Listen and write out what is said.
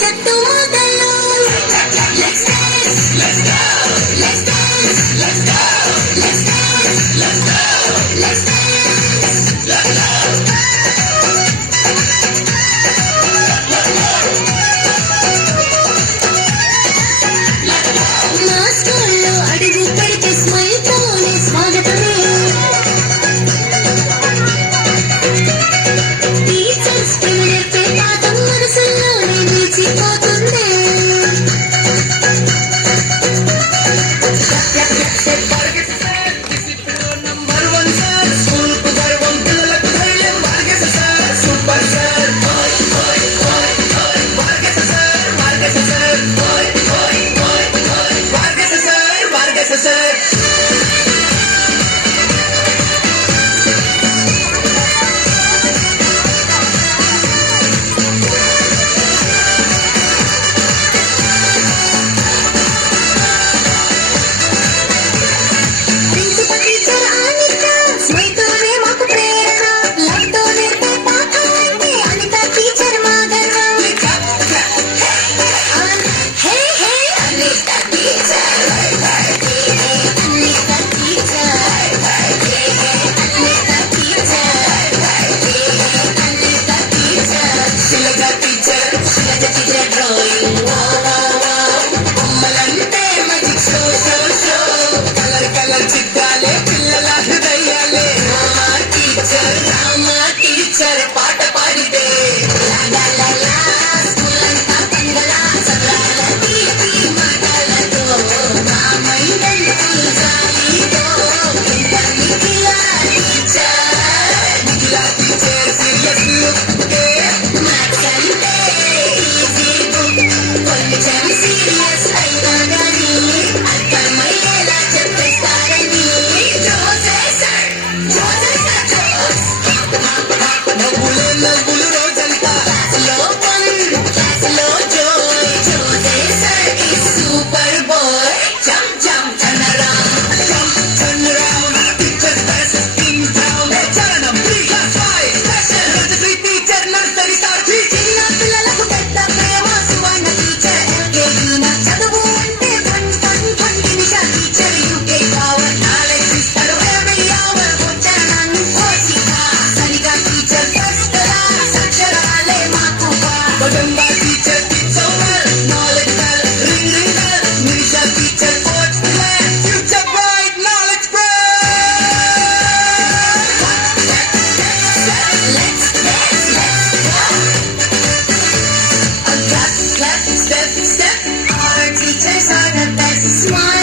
భవిష్యత్తు మొదలు. Let's dance, let's go, let's dance, let's go, let's dance, let's go, let's dance, let's go. మా స్కూల్లో అడుగు పెడితే స్మైల్ తోనే స్వాగతమే. టీచర్స్ ప్రేమ నేర్పే పాఠం మనసుల్లోనే నిలిచిపోతుంది. పాట పాడితే స్కూలంతా పంగలా చదరాల తీపి మాటలతో నా మైండంతా జాలీతో మిగిలా టీచర్ సీరియస్ లుక్కే మ్యాథ్స్ అంటే ఈజీ బుక్ కొంచెం సీరియస్ అయినా గానీ అర్థమయ్యేలా చెప్పేస్తారని జోసే సార్ నవ్వులు రోజంతా క్లాసులో joy Jose sir is super boy. Jump jump turn around teacher's best in town. చరణం 3 class 5 special history teacher nursery star చిన్న పిల్లలకు పెద్ద ప్రేమ సువర్ణ టీచర్ ఎల్కేజీ నా చదువు అంటే fun fun fun Nisha teacher యూకే పవర్ నాలెడ్జ్ ఇస్తారు every hour ఉచ్చారణం కోసిక సరిగా టీచర్ ఫస్ట్ క్లాస్ అక్షరాలే మాకు బటంబా teacher kids over knowledge bell ring ring bell Nisha teacher coach plan future bright knowledge bright. Let's dance, let's go. Clap, clap, step, step. Our teachers are the best. Smile.